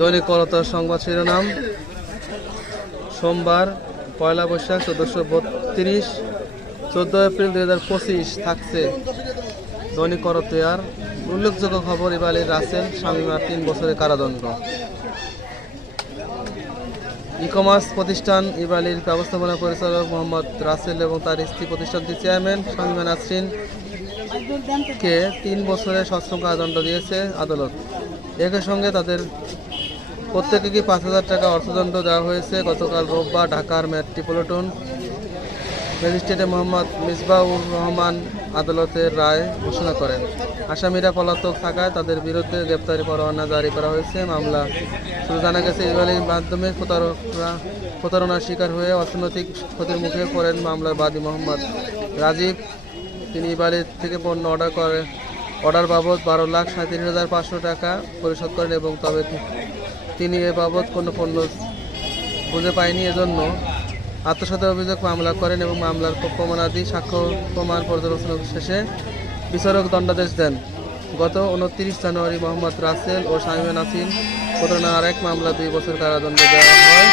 দৈনিক করতোয়া সংবাদ শিরোনাম সোমবার ১লা বৈশাখ ১৪৩২ ১৪ এপ্রিল ২০২৫ থাকছে দৈনিক করতোয়ার উল্লেখযোগ্য খবর। ইবালির রাসেল শামীমার ৩ বছরের কারাদণ্ড। ই কমার্স প্রতিষ্ঠান ইবালির ব্যবস্থাপনা পরিচালক মোহাম্মদ রাসেল এবং তার স্ত্রী প্রতিষ্ঠানটির চেয়ারম্যান শামীমা নাসরিনকে ৩ বছরের সশ্রম কারাদণ্ড দিয়েছে আদালত। একই সঙ্গে তাদের প্রত্যেকে ৫,০০০ টাকা অর্থদণ্ড দেওয়া হয়েছে। গতকাল রোববার ঢাকার মেট্রোপলিটন ম্যাজিস্ট্রেট মোহাম্মদ মিসবাউর রহমান আদালতের রায় ঘোষণা করেন। আসামিরা পলাতক থাকায় তাদের বিরুদ্ধে গ্রেপ্তারি পরোয়ানা জারি করা হয়েছে। মামলা শুরু জানা গেছে, ইবালির মাধ্যমে প্রতারণার শিকার হয়ে অর্থনৈতিক ক্ষতির মুখে পড়েন মামলার বাদী মোহাম্মদ রাজীব। তিনি ইবালির থেকে পণ্য অর্ডার বাবদ ১২,৩৭,৫০০ টাকা পরিশোধ করেন এবং তবে তিনি এ বাবদ কোনো পণ্য বুঝে পায়নি, এজন্য আত্মসাতের অভিযোগ মামলা করেন এবং মামলার প্রমাণাদি সাক্ষ্য প্রমাণ পর্যালোচনা শেষে বিচারক দণ্ডাদেশ দেন। গত ২৯ জানুয়ারি মোহাম্মদ রাসেল ও শামীমা নাসরিন প্রতারণার আরেক মামলা ২ বছর কারাদণ্ড দেওয়া হয়।